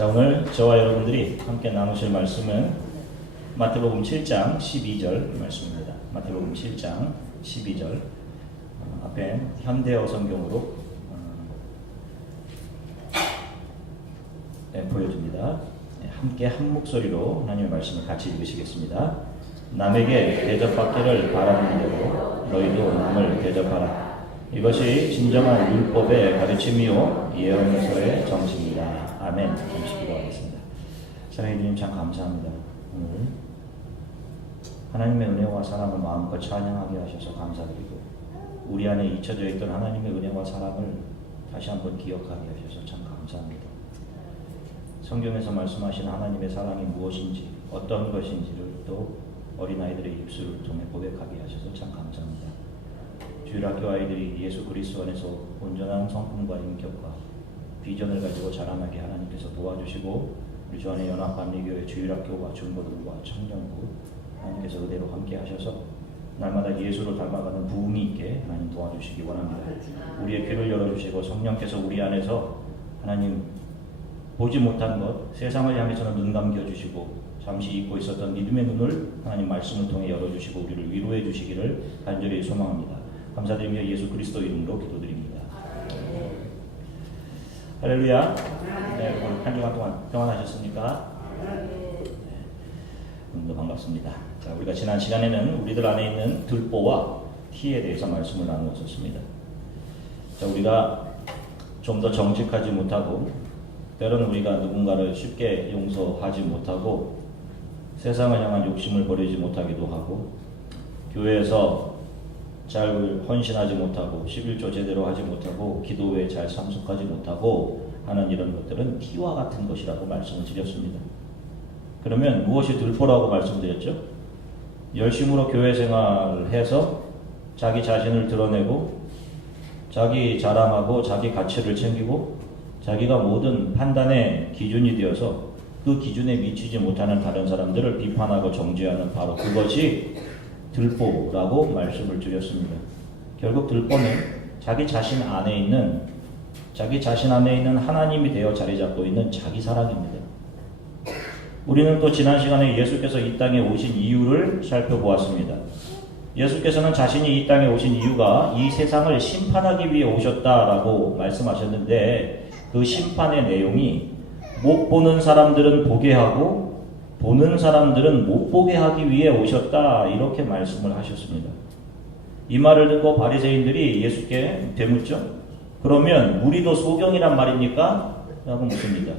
자, 오늘 저와 여러분들이 함께 나누실 말씀은 마태복음 7장 12절 말씀입니다. 마태복음 7장 12절 앞에 현대어 성경으로 보여줍니다. 함께 한 목소리로 하나님의 말씀을 같이 읽으시겠습니다. 남에게 대접받기를 바라는 대로 너희도 남을 대접하라. 이것이 진정한 율법의 가르침이요 예언서의 정신이다. 아멘. 잠시 기도하겠습니다. 사랑해 주님 참 감사합니다. 오늘 하나님의 은혜와 사랑을 마음껏 찬양하게 하셔서 감사드리고 우리 안에 잊혀져 있던 하나님의 은혜와 사랑을 다시 한번 기억하게 하셔서 참 감사합니다. 성경에서 말씀하신 하나님의 사랑이 무엇인지 어떤 것인지를 또 어린아이들의 입술을 통해 고백하게 하셔서 참 감사합니다. 주일학교 아이들이 예수 그리스도 안에서 온전한 성품과 인격과 비전을 가지고 자라나게 하나님께서 도와주시고 우리 주 안에 연합감리교회 주일학교와 중고등과 청년부 하나님께서 그대로 함께 하셔서 날마다 예수를 닮아가는 부흥이 있게 하나님 도와주시기 원합니다. 우리의 귀를 열어주시고 성령께서 우리 안에서 하나님 보지 못한 것, 세상을 향해서는 눈 감겨주시고 잠시 잊고 있었던 믿음의 눈을 하나님 말씀을 통해 열어주시고 우리를 위로해 주시기를 간절히 소망합니다. 감사드리며 예수 그리스도 이름으로 기도드립니다. 할렐루야. 네, 오늘 한 주간 동안 평안하셨습니까? 오늘도 반갑습니다. 자, 우리가 지난 시간에는 우리들 안에 있는 들보와 티에 대해서 말씀을 나누었습니다. 자, 우리가 좀 더 정직하지 못하고 때로는 우리가 누군가를 쉽게 용서하지 못하고 세상을 향한 욕심을 버리지 못하기도 하고 교회에서 잘 헌신하지 못하고 11조 제대로 하지 못하고 기도에 잘 참석하지 못하고 하는 이런 것들은 티와 같은 것이라고 말씀을 드렸습니다. 그러면 무엇이 들보라고 말씀드렸죠? 열심으로 교회 생활을 해서 자기 자신을 드러내고 자기 자랑하고 자기 가치를 챙기고 자기가 모든 판단의 기준이 되어서 그 기준에 미치지 못하는 다른 사람들을 비판하고 정죄하는 바로 그것이 들보라고 말씀을 드렸습니다. 결국 들보는 자기 자신 안에 있는 하나님이 되어 자리 잡고 있는 자기 사랑입니다. 우리는 또 지난 시간에 예수께서 이 땅에 오신 이유를 살펴보았습니다. 예수께서는 자신이 이 땅에 오신 이유가 이 세상을 심판하기 위해 오셨다라고 말씀하셨는데 그 심판의 내용이 못 보는 사람들은 보게 하고 보는 사람들은 못 보게 하기 위해 오셨다 이렇게 말씀을 하셨습니다. 이 말을 듣고 바리새인들이 예수께 되묻죠. 그러면 우리도 소경이란 말입니까? 라고 묻습니다.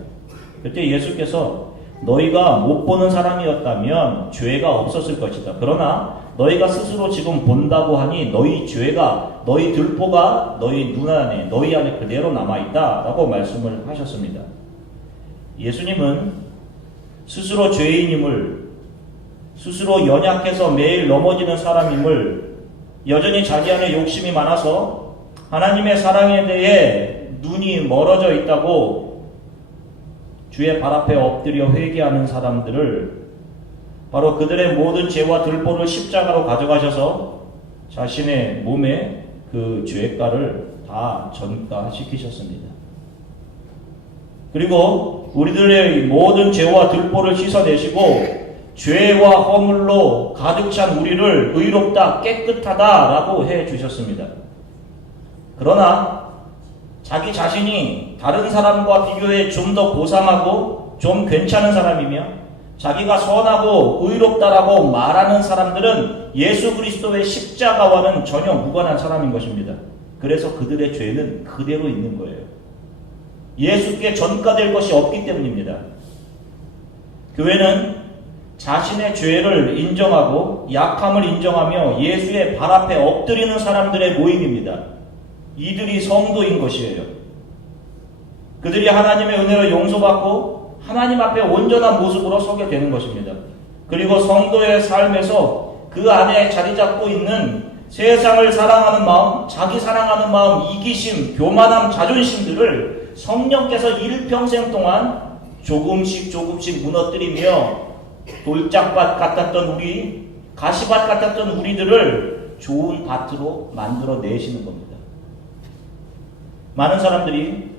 그때 예수께서 너희가 못 보는 사람이었다면 죄가 없었을 것이다. 그러나 너희가 스스로 지금 본다고 하니 너희 죄가 너희 들보가 너희 눈 안에 너희 안에 그대로 남아있다 라고 말씀을 하셨습니다. 예수님은 스스로 죄인임을 스스로 연약해서 매일 넘어지는 사람임을 여전히 자기 안에 욕심이 많아서 하나님의 사랑에 대해 눈이 멀어져 있다고 주의 발 앞에 엎드려 회개하는 사람들을 바로 그들의 모든 죄와 들보를 십자가로 가져가셔서 자신의 몸에 그 죄가를 다 전가시키셨습니다. 그리고 우리들의 모든 죄와 들보를 씻어내시고 죄와 허물로 가득 찬 우리를 의롭다 깨끗하다라고 해주셨습니다. 그러나 자기 자신이 다른 사람과 비교해 좀 더 고상하고 좀 괜찮은 사람이며 자기가 선하고 의롭다라고 말하는 사람들은 예수 그리스도의 십자가와는 전혀 무관한 사람인 것입니다. 그래서 그들의 죄는 그대로 있는 거예요. 예수께 전가될 것이 없기 때문입니다. 교회는 자신의 죄를 인정하고 약함을 인정하며 예수의 발 앞에 엎드리는 사람들의 모임입니다. 이들이 성도인 것이에요. 그들이 하나님의 은혜로 용서받고 하나님 앞에 온전한 모습으로 서게 되는 것입니다. 그리고 성도의 삶에서 그 안에 자리 잡고 있는 세상을 사랑하는 마음, 자기 사랑하는 마음, 이기심, 교만함, 자존심들을 성령께서 일평생 동안 조금씩 무너뜨리며 돌짝밭 같았던 우리, 가시밭 같았던 우리들을 좋은 밭으로 만들어 내시는 겁니다. 많은 사람들이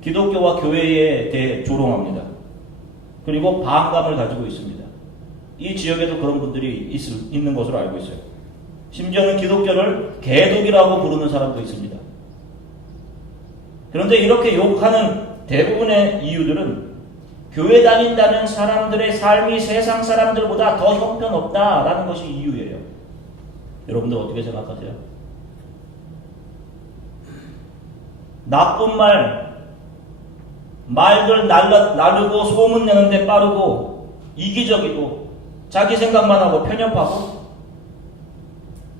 기독교와 교회에 대해 조롱합니다. 그리고 반감을 가지고 있습니다. 이 지역에도 그런 분들이 있는 것으로 알고 있어요. 심지어는 기독교를 개독이라고 부르는 사람도 있습니다. 그런데 이렇게 욕하는 대부분의 이유들은 교회 다닌다는 사람들의 삶이 세상 사람들보다 더 형편없다라는 것이 이유예요. 여러분들 어떻게 생각하세요? 나쁜 말들 나르고 소문내는데 빠르고 이기적이고 자기 생각만 하고 편협하고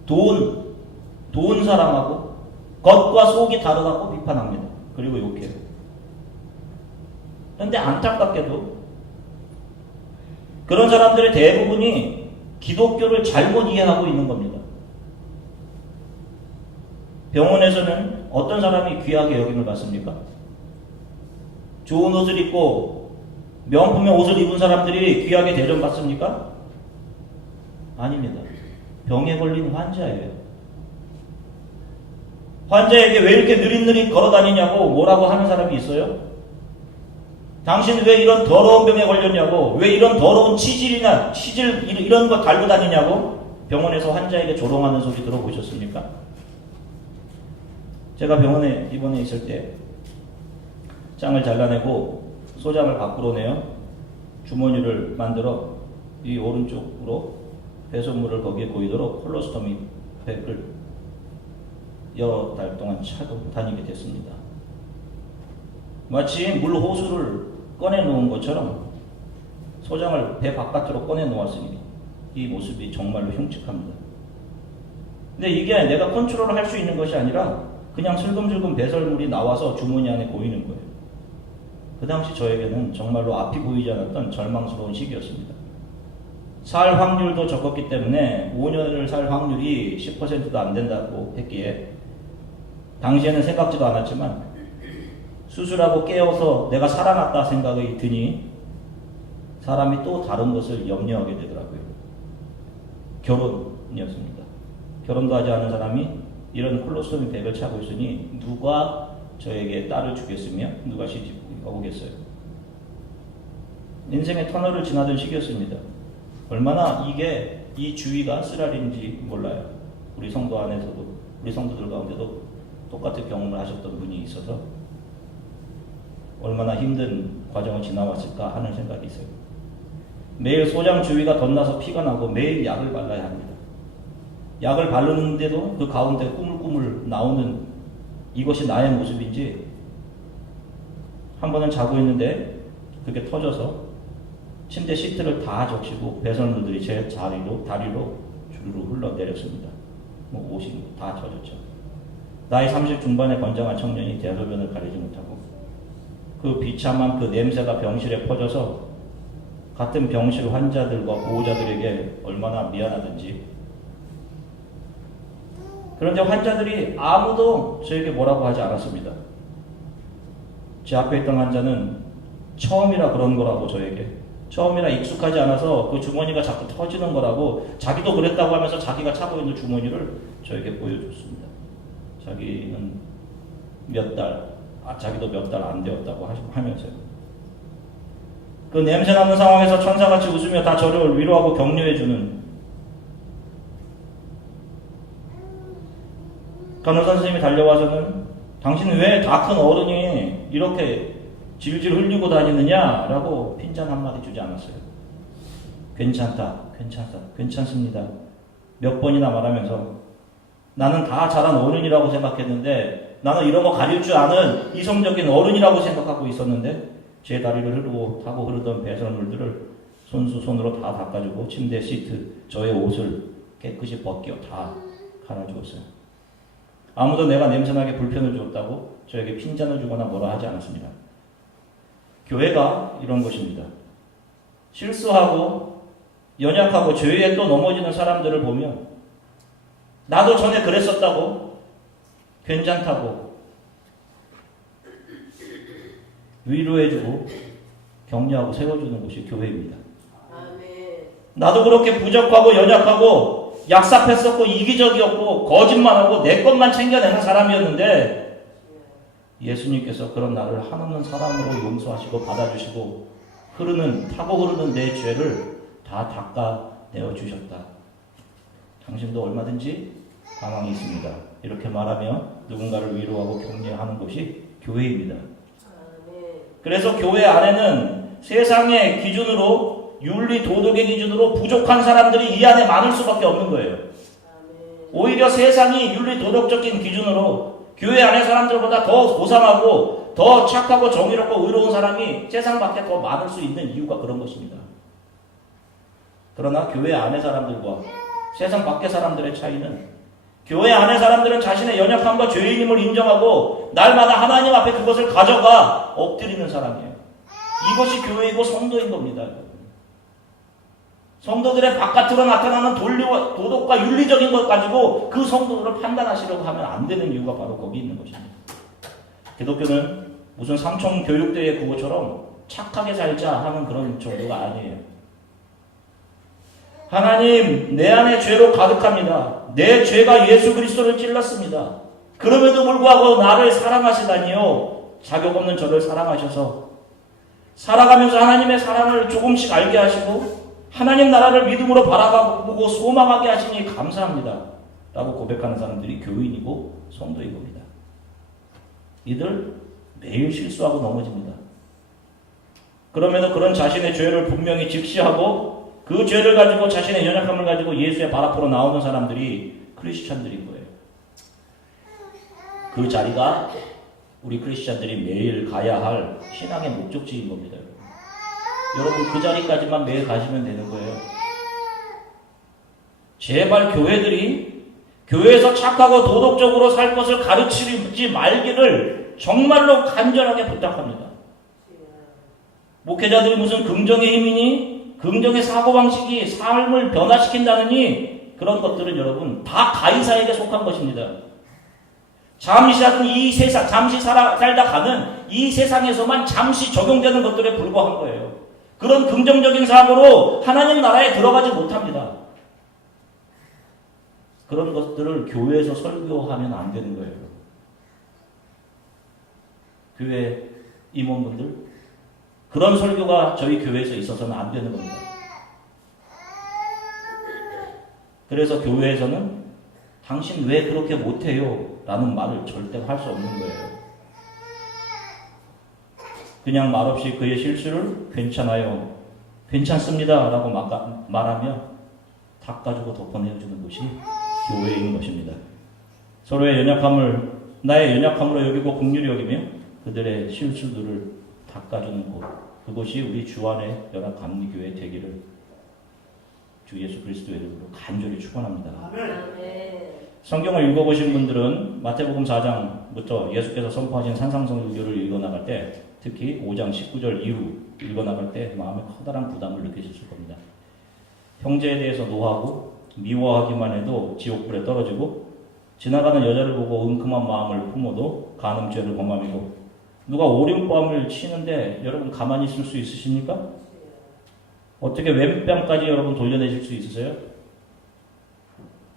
돈 사랑하고 겉과 속이 다르다고 비판합니다. 그리고 욕해요. 그런데 안타깝게도 그런 사람들의 대부분이 기독교를 잘못 이해하고 있는 겁니다. 병원에서는 어떤 사람이 귀하게 여김을 받습니까? 좋은 옷을 입고 명품의 옷을 입은 사람들이 귀하게 대접받습니까? 아닙니다. 병에 걸린 환자예요. 환자에게 왜 이렇게 느릿느릿 걸어다니냐고 뭐라고 하는 사람이 있어요? 당신 왜 이런 더러운 병에 걸렸냐고, 왜 이런 더러운 치질 이런 거 달고 다니냐고 병원에서 환자에게 조롱하는 소리 들어보셨습니까? 제가 병원에 입원해 있을 때 짱을 잘라내고 소장을 밖으로 내어 주머니를 만들어 이 오른쪽으로 배송물을 거기에 보이도록 콜로스토미 백을 여러 달 동안 차고 다니게 됐습니다. 마치 물 호수를 꺼내놓은 것처럼 소장을 배 바깥으로 꺼내놓았으니 이 모습이 정말로 흉측합니다. 근데 이게 내가 컨트롤을 할 수 있는 것이 아니라 그냥 슬금슬금 배설물이 나와서 주머니 안에 보이는 거예요. 그 당시 저에게는 정말로 앞이 보이지 않았던 절망스러운 시기였습니다. 살 확률도 적었기 때문에 5년을 살 확률이 10%도 안 된다고 했기에 당시에는 생각지도 않았지만 수술하고 깨어서 내가 살아났다 생각이 드니 사람이 또 다른 것을 염려하게 되더라고요. 결혼이었습니다. 결혼도 하지 않은 사람이 이런 콜로스토미 백을 차고 있으니 누가 저에게 딸을 주겠으며 누가 시집을 오겠어요. 인생의 터널을 지나던 시기였습니다. 얼마나 이 주위가 쓰라린지 몰라요. 우리 성도 안에서도 우리 성도들 가운데도 똑같은 경험을 하셨던 분이 있어서 얼마나 힘든 과정을 지나왔을까 하는 생각이 있어요. 매일 소장 주위가 덧나서 피가 나고 매일 약을 발라야 합니다. 약을 바르는데도 그 가운데 꾸물꾸물 나오는 이것이 나의 모습인지 한 번은 자고 있는데 그게 터져서 침대 시트를 다 적시고 배설물들이 제 다리로 주르르 흘러내렸습니다. 옷이 다 젖었죠. 나이 30 중반의 건장한 청년이 대소변을 가리지 못하고 그 비참한 그 냄새가 병실에 퍼져서 같은 병실 환자들과 보호자들에게 얼마나 미안하든지. 그런데 환자들이 아무도 저에게 뭐라고 하지 않았습니다. 제 앞에 있던 환자는 처음이라 그런 거라고 저에게 처음이라 익숙하지 않아서 그 주머니가 자꾸 터지는 거라고 자기도 그랬다고 하면서 자기가 차고 있는 주머니를 저에게 보여줬습니다. 자기는 자기도 몇 달 안 되었다고 하면서요. 그 냄새 나는 상황에서 천사같이 웃으며 다 저를 위로하고 격려해주는 간호사 선생님이 달려와서는 당신은 왜 다 큰 어른이 이렇게 질질 흘리고 다니느냐? 라고 핀잔 한마디 주지 않았어요. 괜찮습니다. 몇 번이나 말하면서 나는 다 자란 어른이라고 생각했는데 나는 이런 거 가릴 줄 아는 이성적인 어른이라고 생각하고 있었는데 제 다리를 흐르고 타고 흐르던 배설물들을 손으로 다 닦아주고 침대 시트, 저의 옷을 깨끗이 벗겨 다 갈아주었어요. 아무도 내가 냄새나게 불편을 주었다고 저에게 핀잔을 주거나 뭐라 하지 않았습니다. 교회가 이런 것입니다. 실수하고 연약하고 죄에 또 넘어지는 사람들을 보면 나도 전에 그랬었다고 괜찮다고 위로해주고 격려하고 세워주는 곳이 교회입니다. 나도 그렇게 부족하고 연약하고 약삭했었고 이기적이었고 거짓말하고 내 것만 챙겨내는 사람이었는데 예수님께서 그런 나를 한없는 사랑으로 용서하시고 받아주시고 타고 흐르는 내 죄를 다 닦아내어 주셨다. 당신도 얼마든지 가망이 있습니다. 이렇게 말하며 누군가를 위로하고 격려하는 것이 교회입니다. 그래서 교회 안에는 세상의 기준으로, 윤리 도덕의 기준으로 부족한 사람들이 이 안에 많을 수밖에 없는 거예요. 오히려 세상이 윤리 도덕적인 기준으로 교회 안의 사람들보다 더 고상하고 더 착하고 정의롭고 의로운 사람이 세상 밖에 더 많을 수 있는 이유가 그런 것입니다. 그러나 교회 안의 사람들과 세상 밖의 사람들의 차이는, 교회 안의 사람들은 자신의 연약함과 죄인임을 인정하고 날마다 하나님 앞에 그것을 가져가 엎드리는 사람이에요. 이것이 교회이고 성도인 겁니다. 성도들의 바깥으로 나타나는 도덕과 윤리적인 것 가지고 그 성도들을 판단하시려고 하면 안 되는 이유가 바로 거기 있는 것입니다. 기독교는 무슨 삼총 교육대회 그거처럼 착하게 살자 하는 그런 정도가 아니에요. 하나님, 내 안에 죄로 가득합니다. 내 죄가 예수 그리스도를 찔렀습니다. 그럼에도 불구하고 나를 사랑하시다니요. 자격 없는 저를 사랑하셔서 살아가면서 하나님의 사랑을 조금씩 알게 하시고 하나님 나라를 믿음으로 바라보고 소망하게 하시니 감사합니다. 라고 고백하는 사람들이 교인이고 성도인 겁니다. 이들 매일 실수하고 넘어집니다. 그럼에도 그런 자신의 죄를 분명히 직시하고 그 죄를 가지고 자신의 연약함을 가지고 예수의 발 앞으로 나오는 사람들이 크리스찬들인 거예요. 그 자리가 우리 크리스찬들이 매일 가야 할 신앙의 목적지인 겁니다. 여러분 그 자리까지만 매일 가시면 되는 거예요. 제발 교회들이 교회에서 착하고 도덕적으로 살 것을 가르치지 말기를 정말로 간절하게 부탁합니다. 목회자들이 무슨 긍정의 힘이니 긍정의 사고방식이 삶을 변화시킨다느니 그런 것들은 여러분 다 가이사에게 속한 것입니다. 잠시 살다 가는 이 세상에서만 잠시 적용되는 것들에 불과한 거예요. 그런 긍정적인 사고로 하나님 나라에 들어가지 못합니다. 그런 것들을 교회에서 설교하면 안 되는 거예요. 교회 임원분들, 그런 설교가 저희 교회에서 있어서는 안 되는 겁니다. 그래서 교회에서는 당신 왜 그렇게 못해요? 라는 말을 절대 할 수 없는 거예요. 그냥 말없이 그의 실수를 괜찮아요, 괜찮습니다 라고 말하며 닦아주고 덮어내주는 것이 교회인 것입니다. 서로의 연약함을 나의 연약함으로 여기고 긍휼히 여기며 그들의 실수들을 닦아주는 곳, 그것이 우리 주 안의 연합감리교회 되기를 주 예수 그리스도의 이름으로 간절히 축원합니다. 성경을 읽어보신 분들은 마태복음 4장부터 예수께서 선포하신 산상선교를 읽어나갈 때, 특히 5장 19절 이후 읽어나갈 때 마음에 커다란 부담을 느끼실 겁니다. 형제에 대해서 노하고 미워하기만 해도 지옥불에 떨어지고, 지나가는 여자를 보고 은큼한 마음을 품어도 간음죄를 범함이고, 누가 오륜밤을 치는데 여러분 가만히 있을 수 있으십니까? 어떻게 왼뺨까지 여러분 돌려내실 수 있으세요?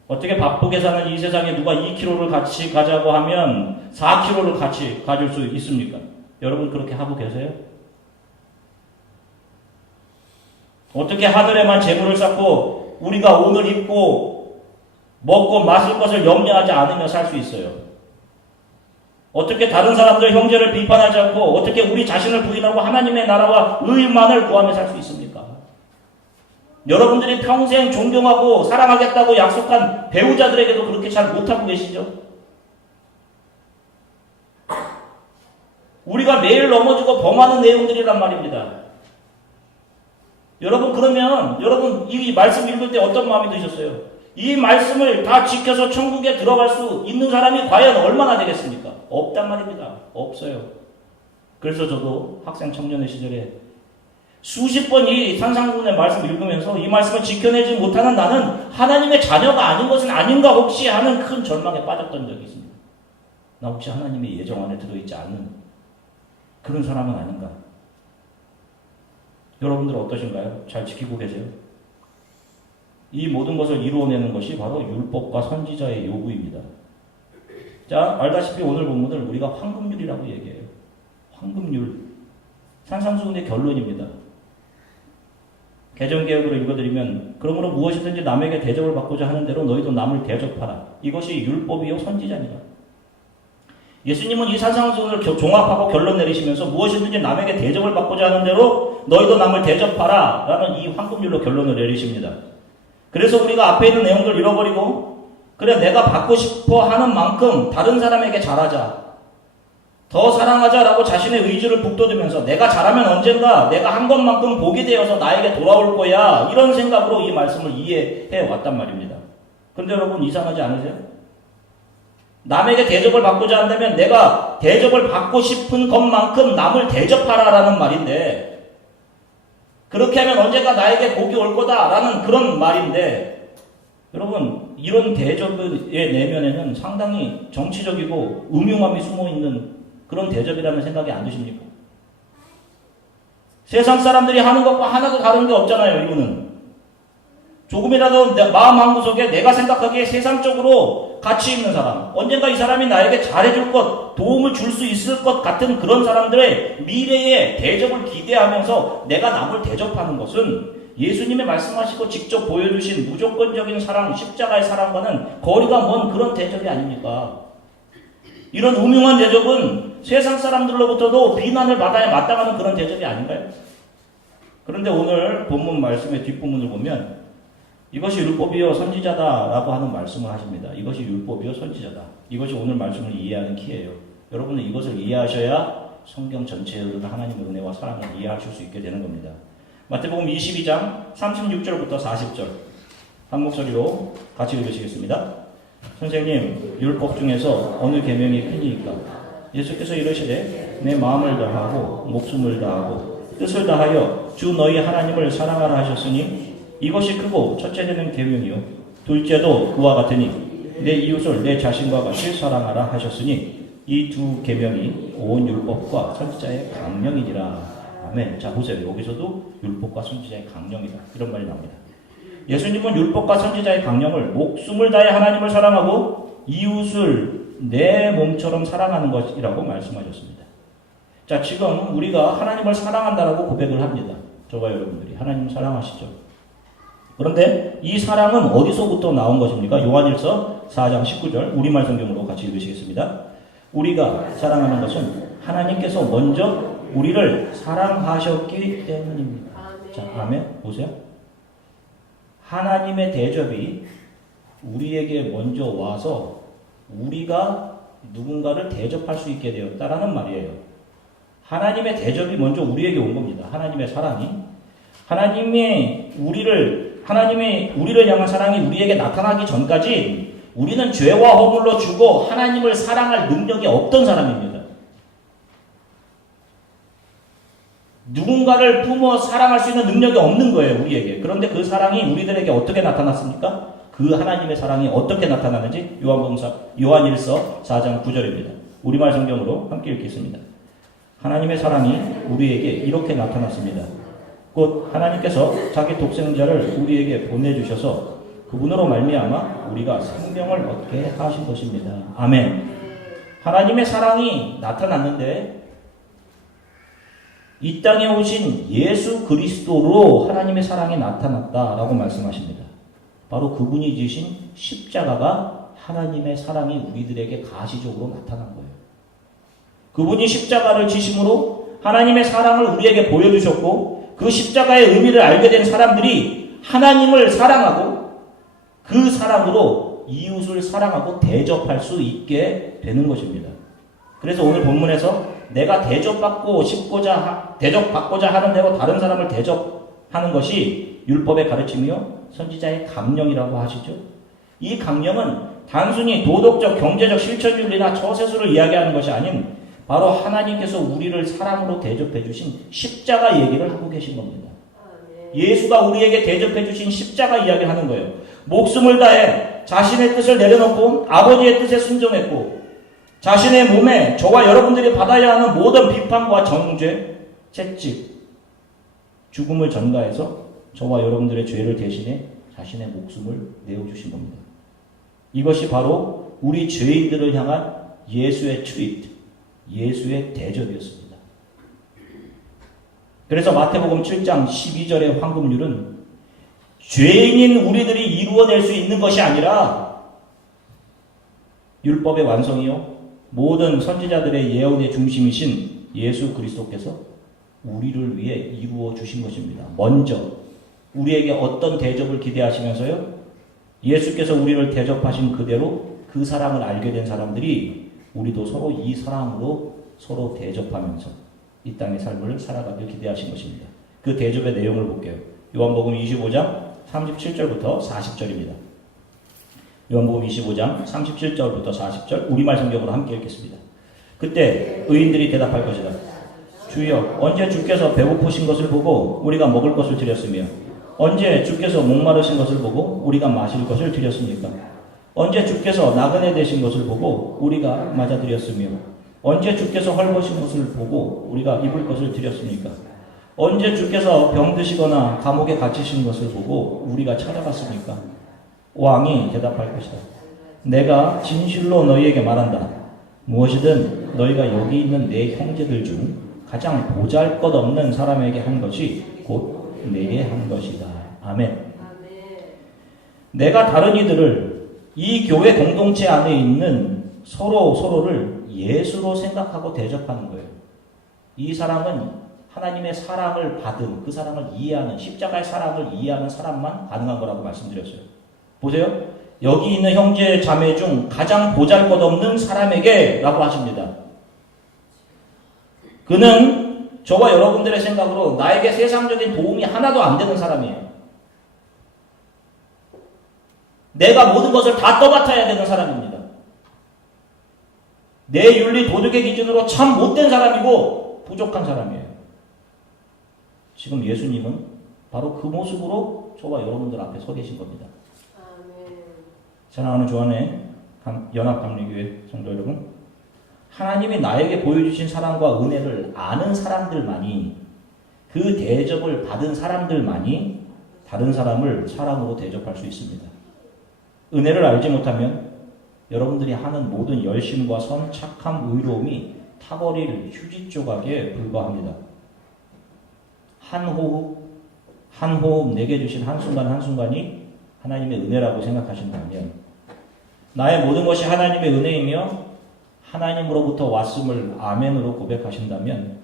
어떻게 바쁘게 사는 이 세상에 누가 2kg를 같이 가자고 하면 4kg를 같이 가질 수 있습니까? 여러분 그렇게 하고 계세요? 어떻게 하늘에만 재물을 쌓고 우리가 오늘 입고 먹고 마실 것을 염려하지 않으며 살 수 있어요? 어떻게 다른 사람들 형제를 비판하지 않고 어떻게 우리 자신을 부인하고 하나님의 나라와 의만을 구하며 살 수 있습니까? 여러분들이 평생 존경하고 사랑하겠다고 약속한 배우자들에게도 그렇게 잘 못하고 계시죠? 우리가 매일 넘어지고 범하는 내용들이란 말입니다. 여러분 그러면 여러분 이 말씀 읽을 때 어떤 마음이 드셨어요? 이 말씀을 다 지켜서 천국에 들어갈 수 있는 사람이 과연 얼마나 되겠습니까? 없단 말입니다. 없어요. 그래서 저도 학생 청년의 시절에 수십 번 이 산상순의 말씀을 읽으면서 이 말씀을 지켜내지 못하는 나는 하나님의 자녀가 아닌 것은 아닌가 혹시 하는 큰 절망에 빠졌던 적이 있습니다. 나 혹시 하나님의 예정 안에 들어있지 않는 그런 사람은 아닌가? 여러분들 어떠신가요? 잘 지키고 계세요? 이 모든 것을 이루어내는 것이 바로 율법과 선지자의 요구입니다. 자, 알다시피 오늘 본문을 우리가 황금률이라고 얘기해요. 황금률. 산상수훈의 결론입니다. 개정개혁으로 읽어드리면 그러므로 무엇이든지 남에게 대접을 받고자 하는 대로 너희도 남을 대접하라. 이것이 율법이요 선지자니라. 예수님은 이 산상수훈을 종합하고 결론 내리시면서 무엇이든지 남에게 대접을 받고자 하는 대로 너희도 남을 대접하라 라는 이 황금률로 결론을 내리십니다. 그래서 우리가 앞에 있는 내용들 잃어버리고 그래 내가 받고 싶어 하는 만큼 다른 사람에게 잘하자. 더 사랑하자라고 자신의 의지를 북돋으면서 내가 잘하면 언젠가 내가 한 것만큼 복이 되어서 나에게 돌아올 거야. 이런 생각으로 이 말씀을 이해해 왔단 말입니다. 그런데 여러분 이상하지 않으세요? 남에게 대접을 받고자 한다면 내가 대접을 받고 싶은 것만큼 남을 대접하라라는 말인데 그렇게 하면 언젠가 나에게 복이 올 거다라는 그런 말인데 여러분 이런 대접의 내면에는 상당히 정치적이고 음흉함이 숨어있는 그런 대접이라는 생각이 안 드십니까? 세상 사람들이 하는 것과 하나도 다른 게 없잖아요. 이거는 조금이라도 마음 한구석에 내가 생각하기에 세상적으로 가치 있는 사람, 언젠가 이 사람이 나에게 잘해줄 것, 도움을 줄 수 있을 것 같은 그런 사람들의 미래의 대접을 기대하면서 내가 남을 대접하는 것은 예수님의 말씀하시고 직접 보여주신 무조건적인 사랑, 십자가의 사랑과는 거리가 먼 그런 대접이 아닙니까? 이런 음흉한 대접은 세상 사람들로부터도 비난을 받아야 마땅하는 그런 대접이 아닌가요? 그런데 오늘 본문 말씀의 뒷부분을 보면 이것이 율법이요 선지자다라고 하는 말씀을 하십니다. 이것이 율법이요 선지자다. 이것이 오늘 말씀을 이해하는 키예요. 여러분은 이것을 이해하셔야 성경 전체에 흐르는 하나님의 은혜와 사랑을 이해하실 수 있게 되는 겁니다. 마태복음 22장 36절부터 40절 한 목소리로 같이 읽으시겠습니다. 선생님, 율법 중에서 어느 계명이 크니까? 예수께서 이르시되 내 마음을 다하고 목숨을 다하고 뜻을 다하여 주 너희 하나님을 사랑하라 하셨으니 이것이 크고 첫째 되는 계명이요 둘째도 그와 같으니 내 이웃을 내 자신과 같이 사랑하라 하셨으니 이 두 계명이 온 율법과 선지자의 강령이니라. 아멘. 자 보세요. 여기서도 율법과 선지자의 강령이다. 이런 말이 나옵니다. 예수님은 율법과 선지자의 강령을 목숨을 다해 하나님을 사랑하고 이웃을 내 몸처럼 사랑하는 것이라고 말씀하셨습니다. 자, 지금 우리가 하나님을 사랑한다라고 고백을 합니다. 저와 여러분들이 하나님 사랑하시죠. 그런데 이 사랑은 어디서부터 나온 것입니까? 요한일서 4장 19절 우리말 성경으로 같이 읽으시겠습니다. 우리가 사랑하는 것은 하나님께서 먼저 우리를 사랑하셨기 때문입니다. 자, 아멘. 보세요. 하나님의 대접이 우리에게 먼저 와서 우리가 누군가를 대접할 수 있게 되었다라는 말이에요. 하나님의 대접이 먼저 우리에게 온 겁니다. 하나님의 사랑이. 하나님의 우리를 향한 사랑이 우리에게 나타나기 전까지 우리는 죄와 허물로 죽어 하나님을 사랑할 능력이 없던 사람입니다. 누군가를 품어 사랑할 수 있는 능력이 없는 거예요, 우리에게. 그런데 그 사랑이 우리들에게 어떻게 나타났습니까? 그 하나님의 사랑이 어떻게 나타나는지 요한일서 4장 9절입니다. 우리말 성경으로 함께 읽겠습니다. 하나님의 사랑이 우리에게 이렇게 나타났습니다. 곧 하나님께서 자기 독생자를 우리에게 보내주셔서 그분으로 말미암아 우리가 생명을 얻게 하신 것입니다. 아멘. 하나님의 사랑이 나타났는데 이 땅에 오신 예수 그리스도로 하나님의 사랑이 나타났다라고 말씀하십니다. 바로 그분이 지신 십자가가 하나님의 사랑이 우리들에게 가시적으로 나타난 거예요. 그분이 십자가를 지심으로 하나님의 사랑을 우리에게 보여주셨고 그 십자가의 의미를 알게 된 사람들이 하나님을 사랑하고 그 사랑으로 이웃을 사랑하고 대접할 수 있게 되는 것입니다. 그래서 오늘 본문에서 내가 대접받고자 하는 대로 다른 사람을 대접하는 것이 율법의 가르침이요 선지자의 강령이라고 하시죠. 이 강령은 단순히 도덕적, 경제적 실천윤리나 처세술을 이야기하는 것이 아닌 바로 하나님께서 우리를 사랑으로 대접해 주신 십자가 얘기를 하고 계신 겁니다. 예수가 우리에게 대접해 주신 십자가 이야기를 하는 거예요. 목숨을 다해 자신의 뜻을 내려놓고 아버지의 뜻에 순종했고 자신의 몸에 저와 여러분들이 받아야 하는 모든 비판과 정죄, 채찍, 죽음을 전가해서 저와 여러분들의 죄를 대신해 자신의 목숨을 내어주신 겁니다. 이것이 바로 우리 죄인들을 향한 예수의 트윗, 예수의 대접이었습니다. 그래서 마태복음 7장 12절의 황금률은 죄인인 우리들이 이루어낼 수 있는 것이 아니라 율법의 완성이요 모든 선지자들의 예언의 중심이신 예수 그리스도께서 우리를 위해 이루어 주신 것입니다. 먼저 우리에게 어떤 대접을 기대하시면서요 예수께서 우리를 대접하신 그대로 그 사랑을 알게 된 사람들이 우리도 서로 이 사랑으로 서로 대접하면서 이 땅의 삶을 살아가길 기대하신 것입니다. 그 대접의 내용을 볼게요. 요한복음 25장 37절부터 40절입니다. 요한복음 25장 37절부터 40절 우리말 성경으로 함께 읽겠습니다. 그때 의인들이 대답할 것이다. 주여, 언제 주께서 배고프신 것을 보고 우리가 먹을 것을 드렸으며 언제 주께서 목마르신 것을 보고 우리가 마실 것을 드렸습니까? 언제 주께서 나그네 되신 것을 보고 우리가 맞아드렸으며 언제 주께서 헐벗은 것을 보고 우리가 입을 것을 드렸습니까? 언제 주께서 병드시거나 감옥에 갇히신 것을 보고 우리가 찾아갔습니까? 왕이 대답할 것이다. 내가 진실로 너희에게 말한다. 무엇이든 너희가 여기 있는 내 형제들 중 가장 보잘것없는 사람에게 한 것이 곧 내게 한 것이다. 아멘. 내가 다른 이들을 이 교회 공동체 안에 있는 서로를 예수로 생각하고 대접하는 거예요. 이 사람은 하나님의 사랑을 받은 그 사랑을 이해하는 십자가의 사랑을 이해하는 사람만 가능한 거라고 말씀드렸어요. 보세요. 여기 있는 형제 자매 중 가장 보잘것없는 사람에게 라고 하십니다. 그는 저와 여러분들의 생각으로 나에게 세상적인 도움이 하나도 안 되는 사람이에요. 내가 모든 것을 다 떠맡아야 되는 사람입니다. 내 윤리 도덕의 기준으로 참 못된 사람이고 부족한 사람이에요. 지금 예수님은 바로 그 모습으로 저와 여러분들 앞에 서 계신 겁니다. 사랑하는 주안의 연합감리교회 성도 여러분, 하나님이 나에게 보여주신 사랑과 은혜를 아는 사람들만이, 그 대접을 받은 사람들만이 다른 사람을 사랑으로 대접할 수 있습니다. 은혜를 알지 못하면 여러분들이 하는 모든 열심과 선, 착함, 의로움이 타버릴 휴지 조각에 불과합니다. 한 호흡 내게 주신 한순간 한순간이 하나님의 은혜라고 생각하신다면, 나의 모든 것이 하나님의 은혜이며 하나님으로부터 왔음을 아멘으로 고백하신다면,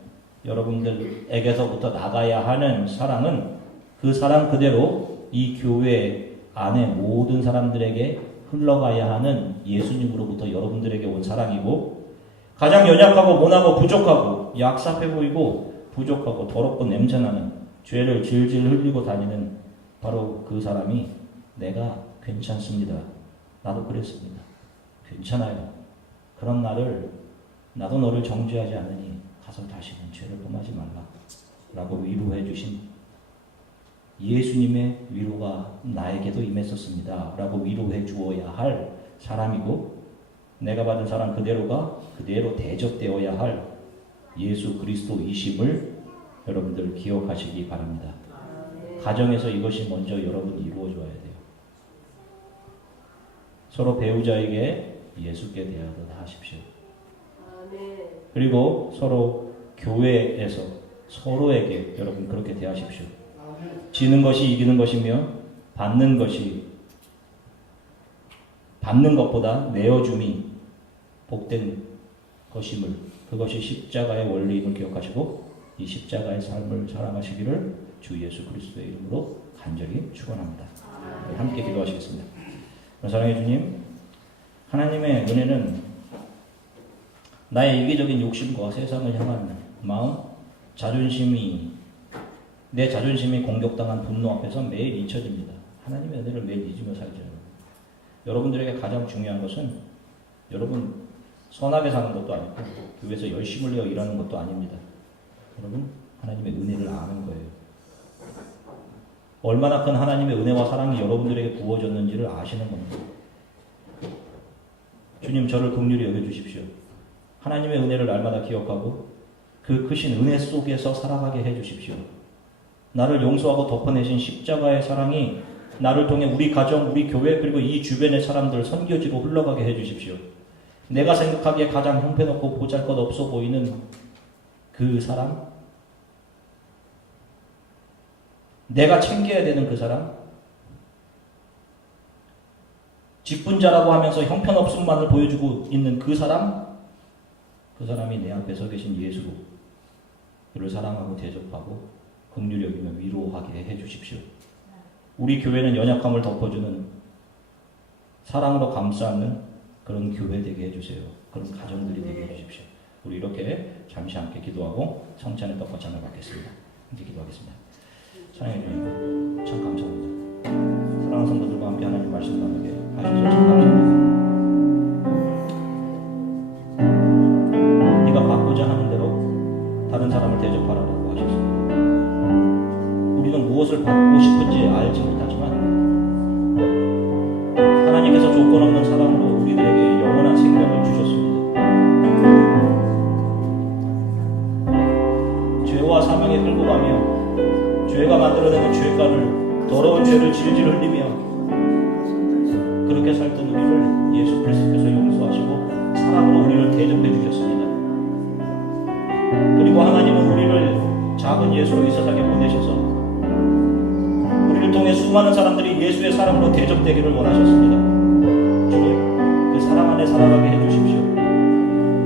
여러분들에게서부터 나가야 하는 사랑은 그 사랑 그대로 이 교회 안에 모든 사람들에게 흘러가야 하는 예수님으로부터 여러분들에게 온 사랑이고, 가장 연약하고 모나고 부족하고 약삽해 보이고 부족하고 더럽고 냄새나는 죄를 질질 흘리고 다니는 바로 그 사람이 내가 괜찮습니다. 나도 그랬습니다. 괜찮아요. 그런 나도 너를 정죄하지 않으니 가서 다시는 죄를 범하지 말라 라고 위로해 주신 예수님의 위로가 나에게도 임했었습니다 라고 위로해 주어야 할 사람이고, 내가 받은 사랑 그대로가 그대로 대접되어야 할 예수 그리스도이심을 여러분들 기억하시기 바랍니다. 가정에서 이것이 먼저 여러분이 이루어져야 돼요. 서로 배우자에게 예수께 대하듯 하십시오. 그리고 서로 교회에서 서로에게 여러분 그렇게 대하십시오. 지는 것이 이기는 것이며 받는 것보다 내어줌이 복된 것임을, 그것이 십자가의 원리임을 기억하시고 이 십자가의 삶을 살아가시기를 주 예수 그리스도의 이름으로 간절히 축원합니다. 함께 기도하시겠습니다. 사랑해 주님, 하나님의 은혜는 나의 이기적인 욕심과 세상을 향한 마음, 내 자존심이 공격당한 분노 앞에서 매일 잊혀집니다. 하나님의 은혜를 매일 잊으며 살죠. 여러분들에게 가장 중요한 것은 여러분 선하게 사는 것도 아니고 교회에서 열심을 내어 일하는 것도 아닙니다. 여러분 하나님의 은혜를 아는 거예요. 얼마나 큰 하나님의 은혜와 사랑이 여러분들에게 부어졌는지를 아시는 겁니다. 주님, 저를 긍휼히 여겨주십시오. 하나님의 은혜를 날마다 기억하고 그 크신 은혜 속에서 살아가게 해주십시오. 나를 용서하고 덮어내신 십자가의 사랑이 나를 통해 우리 가정, 우리 교회, 그리고 이 주변의 사람들 선교지로 흘러가게 해주십시오. 내가 생각하기에 가장 형편없고 보잘것없어 보이는 그 사람, 내가 챙겨야 되는 그 사람, 직분자라고 하면서 형편없음만을 보여주고 있는 그 사람이 내 앞에 서 계신 예수로 그를 사랑하고 대접하고 긍휼히 여기며 위로하게 해주십시오. 우리 교회는 연약함을 덮어주는, 사랑으로 감싸는 그런 교회 되게 해주세요. 그런 가정들이 되게 해주십시오. 우리 이렇게 잠시 함께 기도하고 성찬의 떡과 잔을 받겠습니다. 이제 기도하겠습니다. 사랑해 주님, 참 감사합니다. 사랑하는 성도들과 함께 하나님 말씀 나누게 하셔서 참 감사합니다. 네가 받고자 하는 대로 다른 사람을 대접하라고 하셨습니다. 우리는 무엇을 받고 싶은지 알지 못하지만 하나님께서 조건 없는 사랑으로 우리들에게 영원한 생명을 주셨습니다. 죄와 사망에 끌고 가며 죄가 만들어내는 죄가를, 더러운 죄를 질질 흘리며 그렇게 살던 우리를 예수 그리스도께서 용서하시고 사랑으로 우리를 대접해 주셨습니다. 그리고 하나님은 우리를 작은 예수로 이 세상에 보내셔서 우리를 통해 수많은 사람들이 예수의 사랑으로 대접되기를 원하셨습니다. 주님, 그 사랑 안에 살아가게 해주십시오.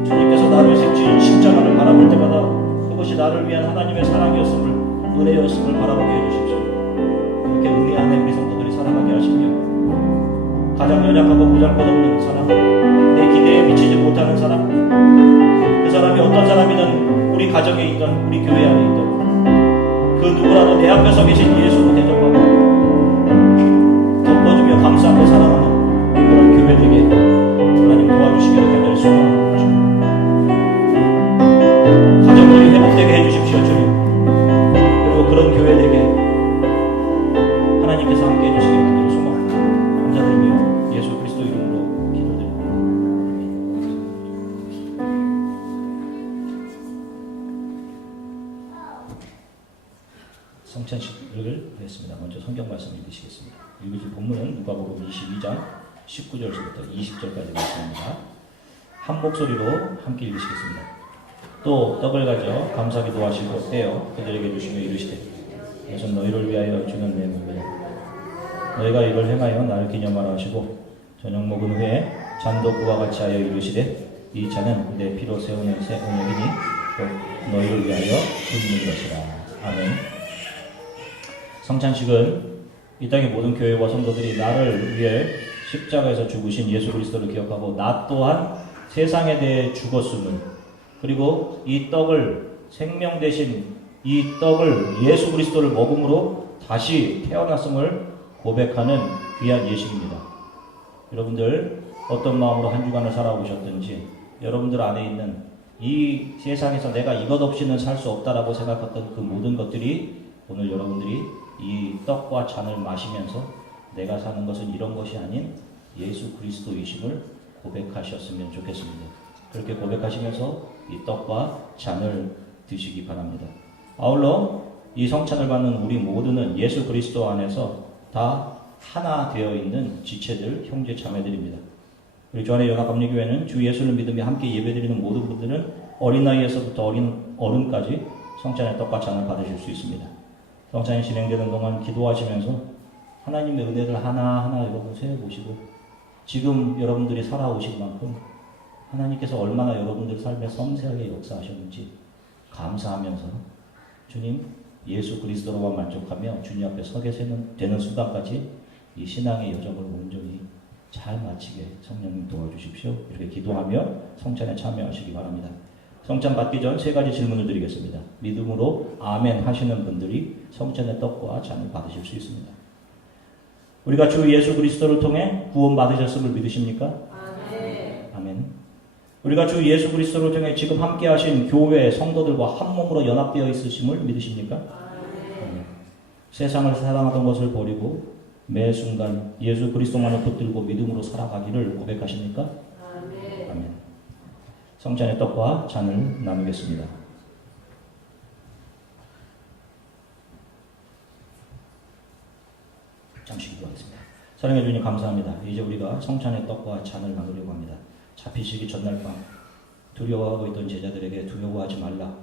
주님께서 나를 세우신 십자가를 바라볼 때마다 그것이 나를 위한 하나님의 사랑이었음을, 은혜였음을 바라보게 해주십시오. 그렇게 은혜 안에 우리 성도들이 살아가게 하시며 가장 연약하고 보잘것없는 사람, 내 기대에 미치지 못하는 사람, 그 사람이 어떤 사람이든 우리 가정에 있던, 우리 교회 안에 있던 그 누구라도 내 앞에 서 계신 예수로 대접하고 덮어주며 감싸고 사랑하는 그런 교회 되게 하나님 도와주시기를 간절히 소원합니다. 가정들이 회복되게 해주십시오. 주님, 그리고 그런 교회 되게 하나님께서 함께 해주시기를 간절히 소원합니다. 감사드리며 예수 그리스도 이름으로 기도드립니다. 성찬식을 하겠습니다. 먼저 성경 말씀 읽으시겠습니다. 읽으실 본문은 누가복음 22장 19절부터 20절까지 말씀입니다. 한 목소리로 함께 읽으시겠습니다. 또 떡을 가져 감사기도 하시고 떼어 그들에게 주시며 이르시되 이것은 너희를 위하여 주는 내 몸이라. 너희가 이걸 행하여 나를 기념하라 하시고 저녁 먹은 후에 잔도 그와 같이 하여 이르시되 이 잔은 내 피로 세우는 새 언약이니 곧 너희를 위하여 붓는 것이라. 아멘. 성찬식은 이 땅의 모든 교회와 성도들이 나를 위해 십자가에서 죽으신 예수 그리스도를 기억하고 나 또한 세상에 대해 죽었음을, 그리고 이 떡을, 생명 되신 이 떡을 예수 그리스도를 먹음으로 다시 태어났음을 고백하는 귀한 예식입니다. 여러분들 어떤 마음으로 한 주간을 살아오셨든지 여러분들 안에 있는 이 세상에서 내가 이것 없이는 살 수 없다라고 생각했던 그 모든 것들이 오늘 여러분들이 이 떡과 잔을 마시면서 내가 사는 것은 이런 것이 아닌 예수 그리스도이심을 고백하셨으면 좋겠습니다. 그렇게 고백하시면서 이 떡과 잔을 드시기 바랍니다. 아울러 이 성찬을 받는 우리 모두는 예수 그리스도 안에서 다 하나 되어 있는 지체들, 형제 자매들입니다. 우리 주안의 연합감리교회는 주 예수를 믿으며 함께 예배드리는 모든 분들은 어린아이에서부터 어른까지 성찬의 떡과 잔을 받으실 수 있습니다. 성찬이 진행되는 동안 기도하시면서 하나님의 은혜를 하나하나 여러분 세워보시고 지금 여러분들이 살아오신 만큼 하나님께서 얼마나 여러분들 삶에 섬세하게 역사하셨는지 감사하면서 주님 예수 그리스도로만 만족하며 주님 앞에 서게 되는 순간까지 이 신앙의 여정을 온전히 잘 마치게 성령님 도와주십시오. 이렇게 기도하며 성찬에 참여하시기 바랍니다. 성찬 받기 전 세 가지 질문을 드리겠습니다. 믿음으로 아멘 하시는 분들이 성찬의 떡과 잔을 받으실 수 있습니다. 우리가 주 예수 그리스도를 통해 구원 받으셨음을 믿으십니까? 아멘. 아멘. 우리가 주 예수 그리스도를 통해 지금 함께 하신 교회 성도들과 한 몸으로 연합되어 있으심을 믿으십니까? 아멘. 세상을 사랑하던 것을 버리고 매 순간 예수 그리스도만을 붙들고 믿음으로 살아가기를 고백하십니까? 아멘. 아멘. 성찬의 떡과 잔을 나누겠습니다. 잠시 기도하겠습니다. 사랑해 주님 감사합니다. 이제 우리가 성찬의 떡과 잔을 나누려고 합니다. 잡히시기 전날 밤 두려워하고 있던 제자들에게 두려워하지 말라.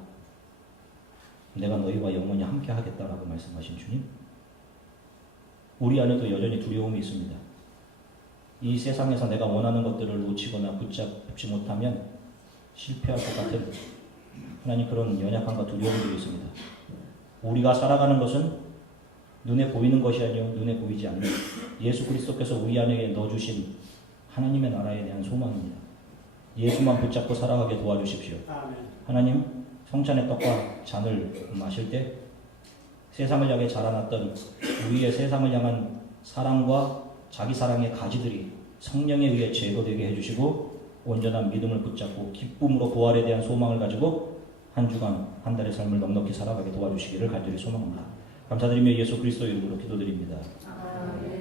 내가 너희와 영원히 함께 하겠다라고 말씀하신 주님. 우리 안에도 여전히 두려움이 있습니다. 이 세상에서 내가 원하는 것들을 놓치거나 붙잡지 못하면 실패할 것 같은 하나님 그런 연약함과 두려움들이 있습니다. 우리가 살아가는 것은 눈에 보이는 것이 아니요 눈에 보이지 않는 예수 그리스도께서 우리 안에 넣어주신 하나님의 나라에 대한 소망입니다. 예수만 붙잡고 살아가게 도와주십시오. 아멘. 하나님 성찬의 떡과 잔을 마실 때 세상을 향해 자라났던 우리의 세상을 향한 사랑과 자기 사랑의 가지들이 성령에 의해 제거되게 해주시고 온전한 믿음을 붙잡고 기쁨으로 부활에 대한 소망을 가지고 한 주간 한 달의 삶을 넉넉히 살아가게 도와주시기를 간절히 소망합니다. 감사드리며 예수 그리스도 이름으로 기도드립니다. 아멘.